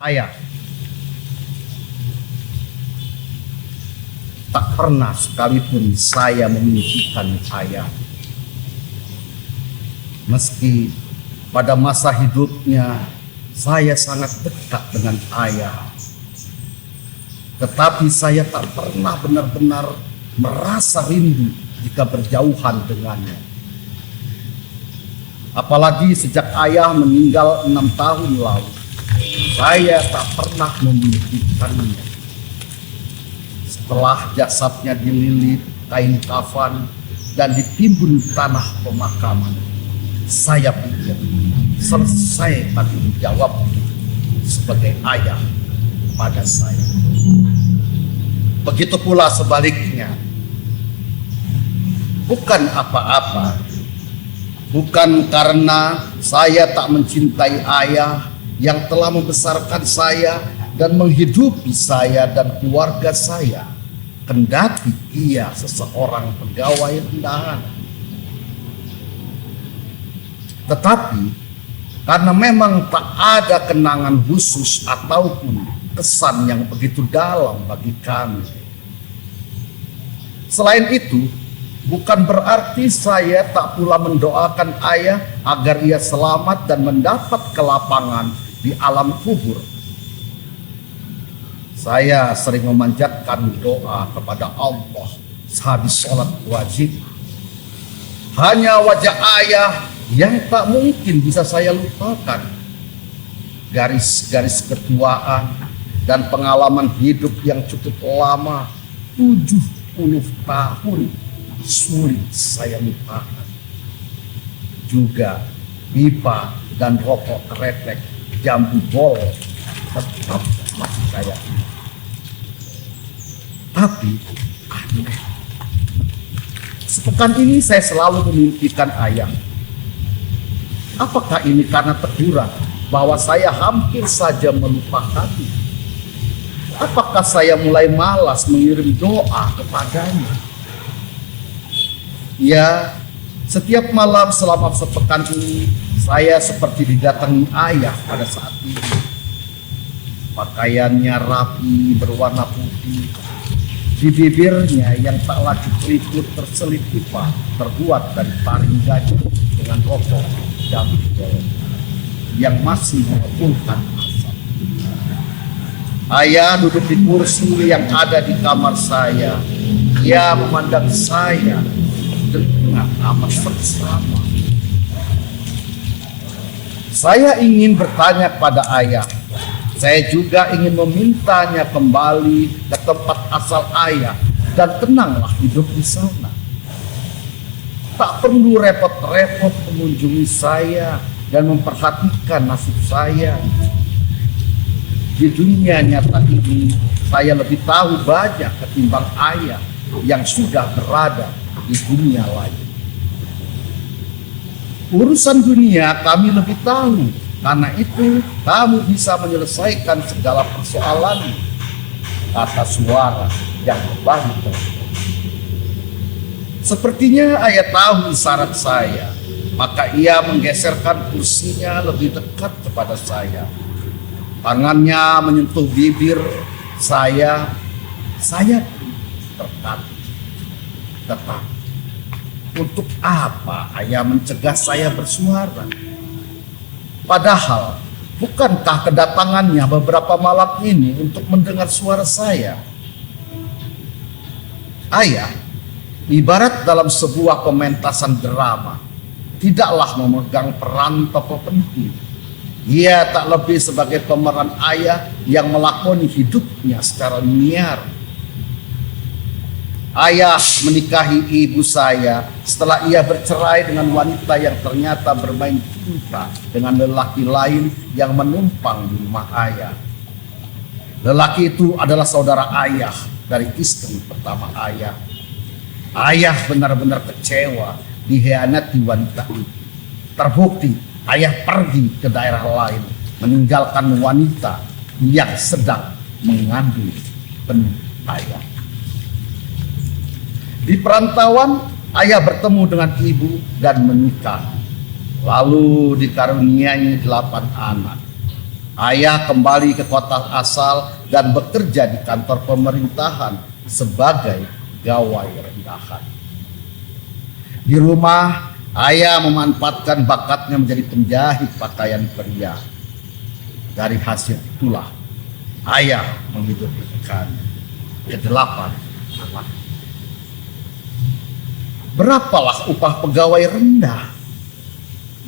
Ayah, tak pernah sekalipun saya memimpikan ayah. Meski pada masa hidupnya saya sangat dekat dengan ayah, tetapi saya tak pernah benar-benar merasa rindu jika berjauhan dengannya. Apalagi sejak ayah meninggal 6 tahun lalu, saya tak pernah memimpikannya. Setelah jasadnya dililit kain kafan dan ditimbun tanah pemakaman, saya pikir selesai tanggung jawab sebagai ayah pada saya. Begitu pula sebaliknya. Bukan apa-apa, bukan karena saya tak mencintai ayah yang telah membesarkan saya dan menghidupi saya dan keluarga saya, kendati ia seseorang pegawai rendahan. Tetapi karena memang tak ada kenangan khusus ataupun kesan yang begitu dalam bagi kami. Selain itu, bukan berarti saya tak pula mendoakan ayah agar ia selamat dan mendapat kelapangan di alam kubur. Saya sering memanjatkan doa kepada Allah sehabis sholat wajib. Hanya wajah ayah yang tak mungkin bisa saya lupakan. Garis-garis ketuaan dan pengalaman hidup yang cukup lama, 70 tahun, sulit saya lupakan. Juga pipa dan rokok kretek jambu bol tetap masih saya ingat. Tapi aneh, sepekan ini saya selalu memimpikan ayah. Apakah ini karena teguran bahwa saya hampir saja melupakannya? Apakah saya mulai malas mengirim doa kepadanya? Ya, setiap malam selama sepekan ini saya seperti didatangi ayah pada saat itu. Pakaiannya rapi berwarna putih. Di bibirnya yang tak lagi keriput terselip pipa terbuat dari taring gajah dengan rokok jambu bolong yang masih mengepulkan asap. Ayah duduk di kursi yang ada di kamar saya. Ia memandang saya dengan amat seksama. Saya ingin bertanya kepada ayah. Saya juga ingin memintanya kembali ke tempat asal ayah dan tenanglah hidup di sana. Tak perlu repot-repot mengunjungi saya dan memperhatikan nasib saya. Di dunia nyata ini, saya lebih tahu banyak ketimbang ayah yang sudah berada di dunia lain. Urusan dunia kami lebih tahu, karena itu kamu bisa menyelesaikan segala persoalan, kata suara yang berbalik. Sepertinya ayah tahu isyarat saya, maka ia menggeserkan kursinya lebih dekat kepada saya. Tangannya menyentuh bibir saya tertarik. Tetapi untuk apa ayah mencegah saya bersuara? Padahal bukankah kedatangannya beberapa malam ini untuk mendengar suara saya? Ayah, ibarat dalam sebuah pementasan drama, tidaklah memegang peran tokoh penting. Ia tak lebih sebagai pemeran ayah yang melakoni hidupnya secara linear. Ayah menikahi ibu saya setelah ia bercerai dengan wanita yang ternyata bermain cinta dengan lelaki lain yang menumpang di rumah ayah. Lelaki itu adalah saudara ayah dari istri pertama ayah. Ayah benar-benar kecewa dikhianati wanita itu. Terbukti ayah pergi ke daerah lain meninggalkan wanita yang sedang mengandung penuh ayah. Di perantauan, ayah bertemu dengan ibu dan menikah. Lalu dikaruniai 8 anak. Ayah kembali ke kota asal dan bekerja di kantor pemerintahan sebagai gawai rendahan. Di rumah, ayah memanfaatkan bakatnya menjadi penjahit pakaian pria. Dari hasil itulah, ayah menghidupkan ke-8 anak. Berapalah upah pegawai rendah?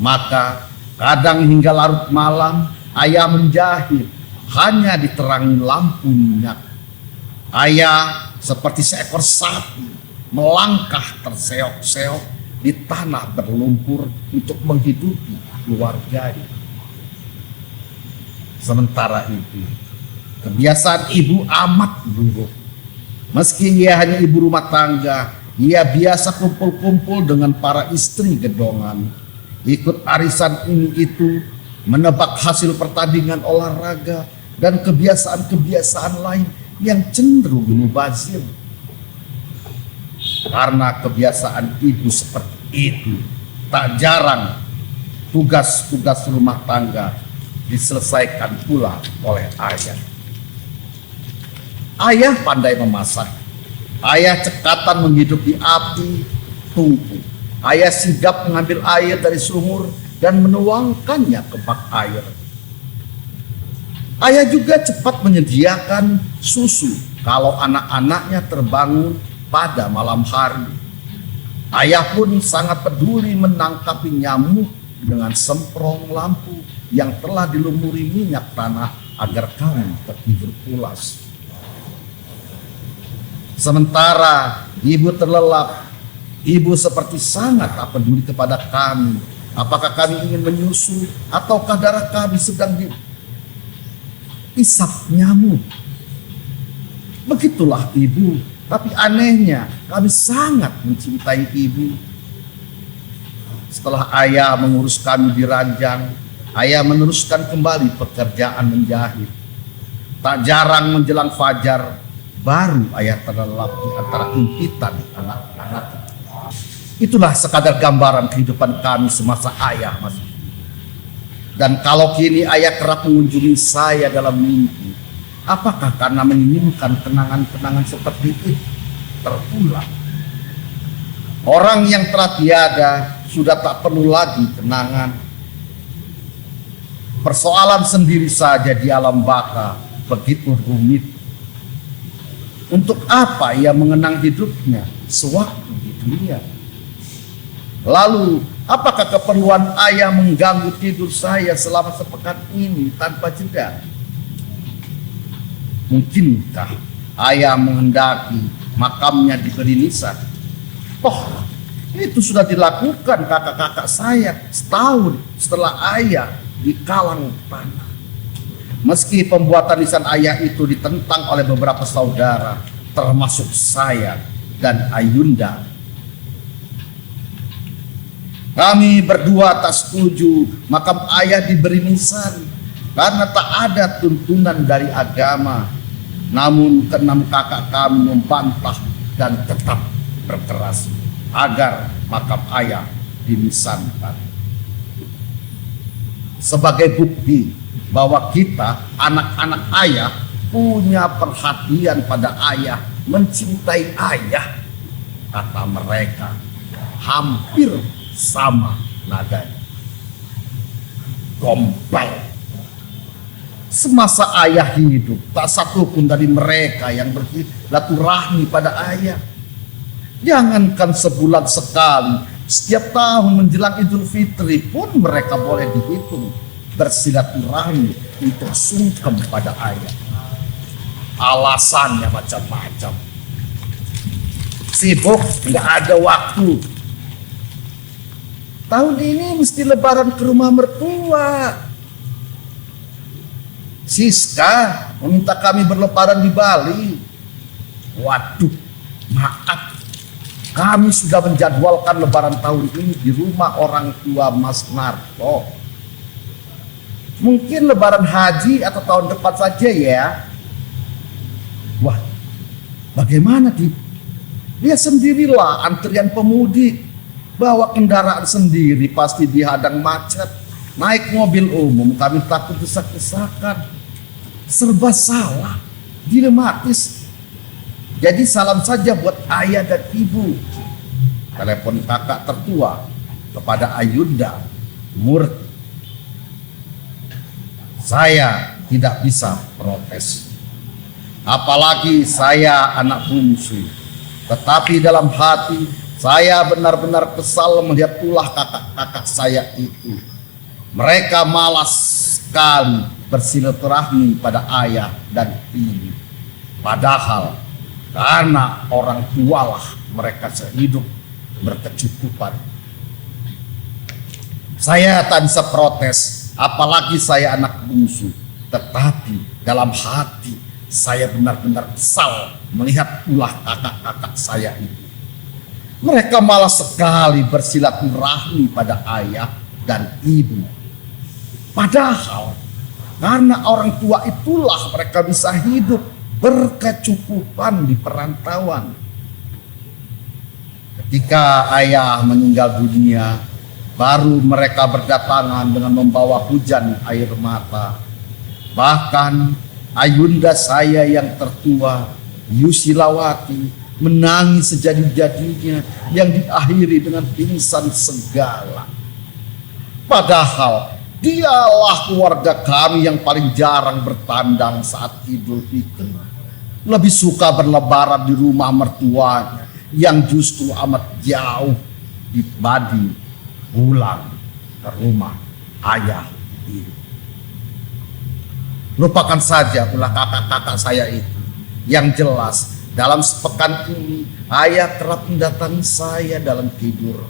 Maka kadang hingga larut malam, ayah menjahit hanya diterangi lampu minyak. Ayah seperti seekor sapi melangkah terseok-seok di tanah berlumpur untuk menghidupi keluarganya. Sementara itu, kebiasaan ibu amat buruk. Meski ia hanya ibu rumah tangga, ia biasa kumpul-kumpul dengan para istri gedongan, ikut arisan ini itu, menebak hasil pertandingan olahraga, dan kebiasaan-kebiasaan lain yang cenderung mubazir. Karena kebiasaan ibu seperti itu, tak jarang tugas-tugas rumah tangga diselesaikan pula oleh ayah. Ayah pandai memasak. Ayah cekatan menghidupi api tungku. Ayah sigap mengambil air dari sumur dan menuangkannya ke bak air. Ayah juga cepat menyediakan susu kalau anak-anaknya terbangun pada malam hari. Ayah pun sangat peduli menangkapi nyamuk dengan semprong lampu yang telah dilumuri minyak tanah agar kami tertidur pulas. Sementara ibu terlelap, ibu seperti sangat tak peduli kepada kami. Apakah kami ingin menyusu ataukah darah kami sedang diisap nyamuk. Begitulah ibu. Tapi anehnya kami sangat mencintai ibu. Setelah ayah mengurus kami di ranjang, ayah meneruskan kembali pekerjaan menjahit. Tak jarang menjelang fajar, baru ayah terlelap di antara impitan anak-anak. Itulah sekadar gambaran kehidupan kami semasa ayah masih. Dan kalau kini ayah kerap mengunjungi saya dalam mimpi, apakah karena menginginkan kenangan-kenangan seperti itu terulang? Orang yang telah tiada sudah tak perlu lagi kenangan. Persoalan sendiri saja di alam baka begitu rumit. Untuk apa ia mengenang hidupnya sewaktu di dunia? Lalu, apakah keperluan ayah mengganggu tidur saya selama sepekan ini tanpa jeda? Mungkinkah ayah menghendaki makamnya diberi nisan? Toh, itu sudah dilakukan kakak-kakak saya setahun setelah ayah di kalang tanah. Meski pembuatan nisan ayah itu ditentang oleh beberapa saudara, termasuk saya dan Ayunda. Kami berdua tak setuju makam ayah diberi nisan karena tak ada tuntunan dari agama. Namun keenam kakak kami membantah dan tetap berkeras agar makam ayah dinisankan. Sebagai bukti bahwa kita anak-anak ayah punya perhatian pada ayah, mencintai ayah, kata mereka hampir sama nadanya. Gombal. Semasa ayah hidup, tak satu pun dari mereka yang bersilaturahmi pada ayah. Jangankan sebulan sekali, setiap tahun menjelang Idul Fitri pun mereka boleh dihitung bersilaturahmi untuk sungkem pada ayah. Alasannya macam-macam. Sibuk, nggak ada waktu. Tahun ini mesti lebaran ke rumah mertua. Siska meminta kami berlebaran di Bali. Waduh, maaf. Kami sudah menjadwalkan lebaran tahun ini di rumah orang tua Mas Narto. Mungkin lebaran haji atau tahun depan saja ya. Wah, bagaimana dia sendirilah antrian pemudik. Bawa kendaraan sendiri pasti dihadang macet. Naik mobil umum kami takut desak-desakan. Serba salah, dilematis. Jadi salam saja buat ayah dan ibu. Telepon kakak tertua kepada Ayunda Murti. Saya tidak bisa protes. Apalagi saya anak bungsu. Tetapi dalam hati saya benar-benar kesal melihat ulah kakak-kakak saya itu. Mereka malas sekali bersilaturahmi pada ayah dan ibu. Padahal karena orang tualah mereka sehidup berkecukupan. Saya tak bisa protes, apalagi saya anak bungsu. Tetapi dalam hati saya benar-benar kesal melihat ulah kakak-kakak saya itu. Mereka malas sekali bersilaturahmi pada ayah dan ibu. Padahal karena orang tua itulah mereka bisa hidup berkecukupan di perantauan. Ketika ayah meninggal dunia, baru mereka berdatangan dengan membawa hujan air mata. Bahkan Ayunda saya yang tertua, Yusilawati, menangis sejadi-jadinya yang diakhiri dengan pingsan segala. Padahal dialah keluarga kami yang paling jarang bertandang saat Idul Fitri. Lebih suka berlebaran di rumah mertuanya yang justru amat jauh dibanding pulang ke rumah ayah ibu. Lupakan saja ulah kakak-kakak saya itu. Yang jelas dalam sepekan ini ayah kerap mendatangi saya dalam tidur.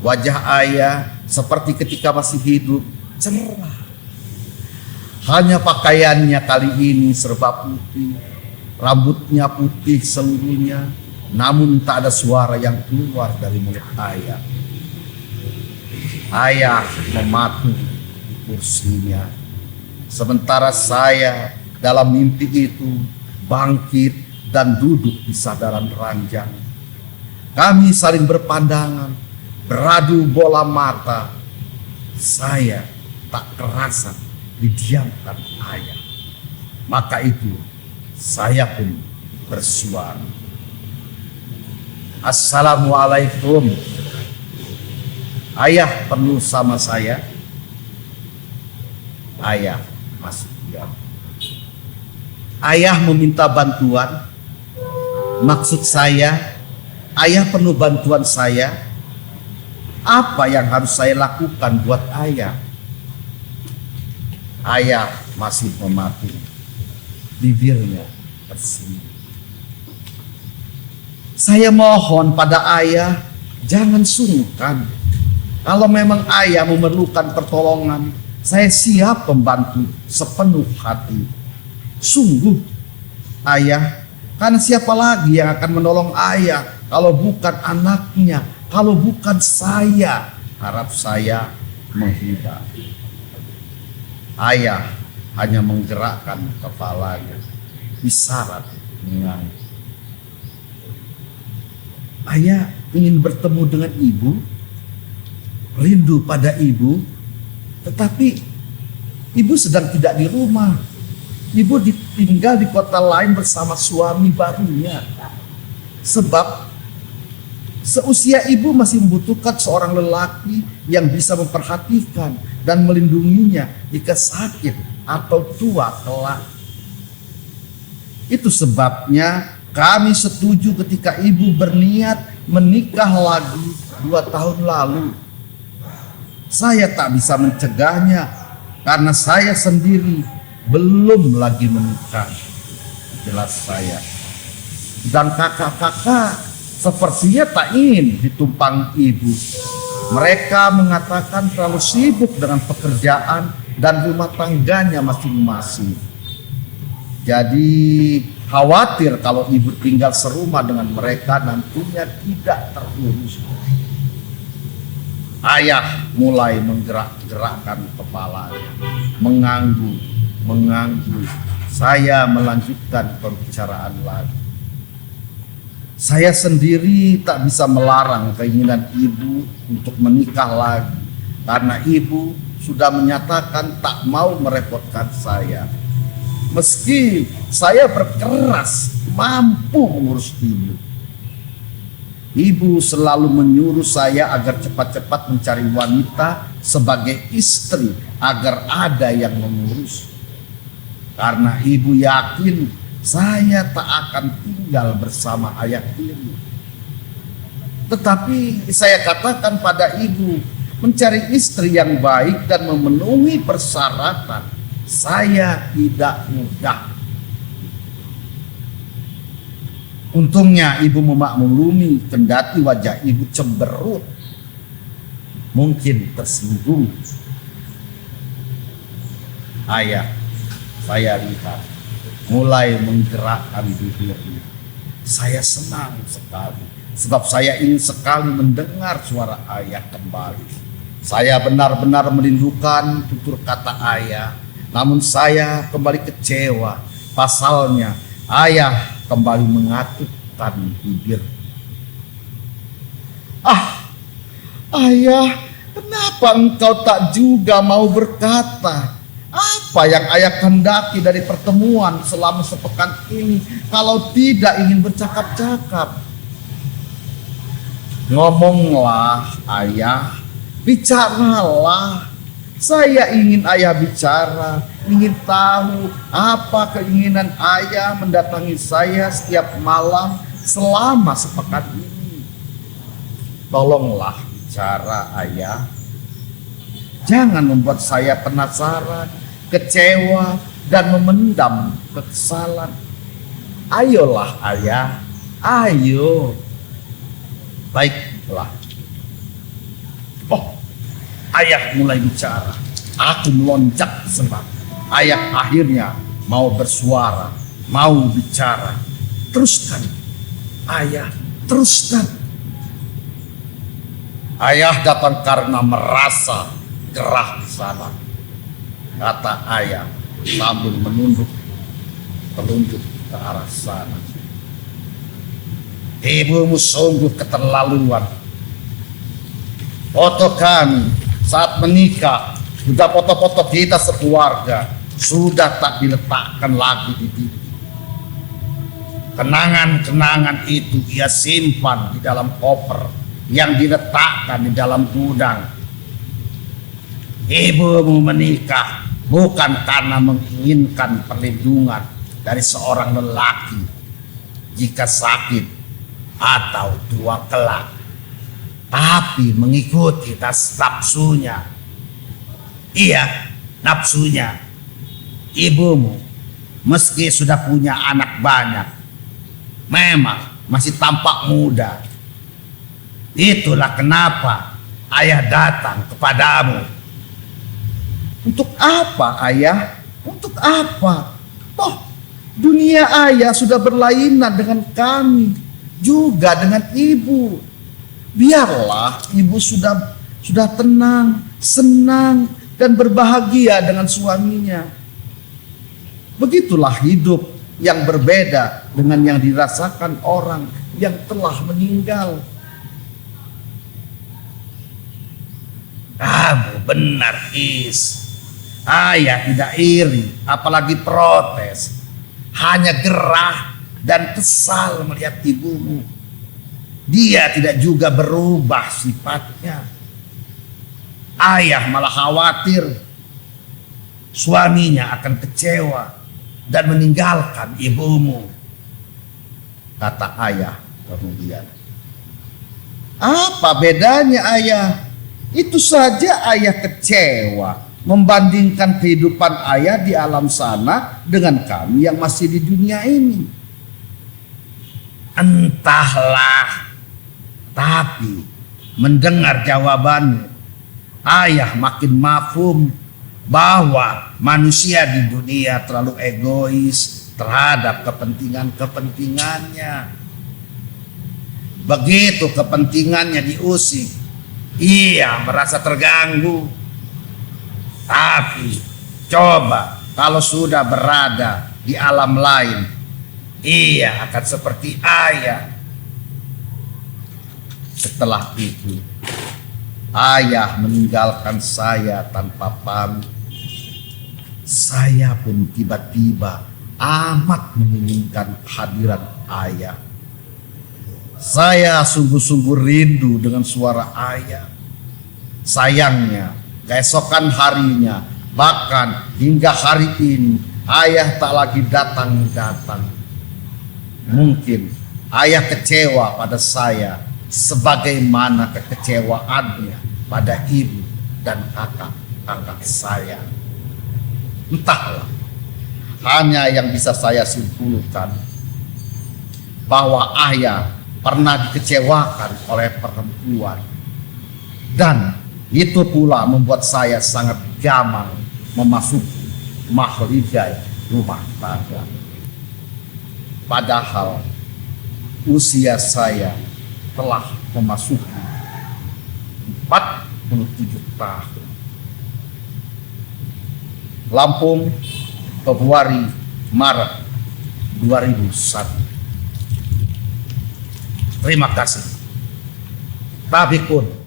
Wajah ayah seperti ketika masih hidup cerah. Hanya pakaiannya kali ini serba putih, rambutnya putih seluruhnya, namun tak ada suara yang keluar dari mulut ayah. Ayah mematung di kursinya, sementara saya dalam mimpi itu bangkit dan duduk di sadaran ranjang. Kami saling berpandangan, beradu bola mata. Saya tak kerasa didiamkan ayah. Maka itu saya pun bersuara. Assalamualaikum. Ayah perlu sama saya? Ayah masih diam. Ayah meminta bantuan. Maksud saya, ayah perlu bantuan saya. Apa yang harus saya lakukan buat ayah? Ayah masih mematung, bibirnya bersenyum. Saya mohon pada ayah, jangan sungkan. Kalau memang ayah memerlukan pertolongan, saya siap membantu sepenuh hati. Sungguh, ayah, karena siapa lagi yang akan menolong ayah kalau bukan anaknya, kalau bukan saya? Harap saya menghindar. Ayah hanya menggerakkan kepalanya, isyarat mengangguk. Ayah ingin bertemu dengan ibu, rindu pada ibu, tetapi ibu sedang tidak di rumah. Ibu tinggal di kota lain bersama suami barunya. Sebab seusia ibu masih membutuhkan seorang lelaki yang bisa memperhatikan dan melindunginya jika sakit atau tua kelak. Itu sebabnya kami setuju ketika ibu berniat menikah lagi 2 tahun lalu. Saya tak bisa mencegahnya karena saya sendiri belum lagi menikah. Jelas saya. Dan kakak-kakak sepertinya tak ingin ditumpang ibu. Mereka mengatakan terlalu sibuk dengan pekerjaan dan rumah tangganya masing-masing. Jadi khawatir kalau ibu tinggal serumah dengan mereka nantinya tidak terurus. Ayah mulai menggerak-gerakkan kepalanya, mengangguk. Saya melanjutkan pembicaraan lagi. Saya sendiri tak bisa melarang keinginan ibu untuk menikah lagi, karena ibu sudah menyatakan tak mau merepotkan saya. Meski saya berkeras mampu mengurus ibu. Ibu selalu menyuruh saya agar cepat-cepat mencari wanita sebagai istri agar ada yang mengurus. Karena ibu yakin saya tak akan tinggal bersama ayah tiri. Tetapi saya katakan pada ibu, mencari istri yang baik dan memenuhi persyaratan saya tidak mudah. Untungnya ibu memaklumi, kendati wajah ibu cemberut, mungkin tersinggung. Ayah, saya lihat, mulai menggerakkan bibirnya. Saya senang sekali, sebab saya ingin sekali mendengar suara ayah kembali. Saya benar-benar merindukan tutur kata ayah, namun saya kembali kecewa. Pasalnya, ayah kembali mengatupkan bibir. Ah, ayah, kenapa engkau tak juga mau berkata apa yang ayah kehendaki dari pertemuan selama sepekan ini, kalau tidak ingin bercakap-cakap? Ngomonglah ayah, bicaralah. Saya ingin ayah bicara, ingin tahu apa keinginan ayah mendatangi saya setiap malam selama sepekan ini. Tolonglah bicara ayah. Jangan membuat saya penasaran, kecewa, dan memendam kekesalan. Ayolah ayah, ayo. Baiklah. Oh, ayah mulai bicara. Aku melonjak sebab ayah akhirnya mau bersuara, mau bicara. Teruskan, ayah, teruskan. Ayah datang karena merasa gerah di sana, kata ayah sambil menunduk telunjuk ke arah sana. Ibumu sungguh keterlaluan. Foto kami saat menikah, juga foto-foto kita sekeluarga sudah tak diletakkan lagi di TV. Kenangan-kenangan itu ia simpan di dalam koper yang diletakkan di dalam gudang. Ibumu menikah bukan karena menginginkan perlindungan dari seorang lelaki jika sakit atau tua kelak, tapi mengikuti nafsunya. Iya, nafsunya. Ibumu meski sudah punya anak banyak, memang masih tampak muda. Itulah kenapa ayah datang kepadamu. Untuk apa ayah? Untuk apa? Toh dunia ayah sudah berlainan dengan kami, juga dengan ibu. Biarlah ibu sudah tenang, senang, dan berbahagia dengan suaminya. Begitulah hidup yang berbeda dengan yang dirasakan orang yang telah meninggal. Kamu benar, Is. Ayah tidak iri, apalagi protes. Hanya gerah dan kesal melihat ibumu. Dia tidak juga berubah sifatnya. Ayah malah khawatir suaminya akan kecewa dan meninggalkan ibumu, kata ayah kemudian. Apa bedanya ayah? Itu saja ayah kecewa membandingkan kehidupan ayah di alam sana dengan kami yang masih di dunia ini. Entahlah, tapi mendengar jawabannya, ayah makin mafhum bahwa manusia di dunia terlalu egois terhadap kepentingannya. Begitu kepentingannya diusik, ia merasa terganggu. Tapi coba kalau sudah berada di alam lain, ia akan seperti ayah. Setelah itu Ayah meninggalkan saya tanpa pamit. Saya pun tiba-tiba amat menginginkan kehadiran ayah. Saya sungguh-sungguh rindu dengan suara ayah. Sayangnya, keesokan harinya, bahkan hingga hari ini, ayah tak lagi datang-datang. Mungkin ayah kecewa pada saya sebagaimana kekecewaannya pada ibu dan kakak-kakak saya. Entahlah, hanya yang bisa saya simpulkan bahwa ayah pernah dikecewakan oleh perempuan, dan itu pula membuat saya sangat gamang memasuki mahligai rumah tangga. Padahal usia saya telah memasuki 47 tahun. Lampung, Februari Maret 2001. Terima kasih. Tabikun.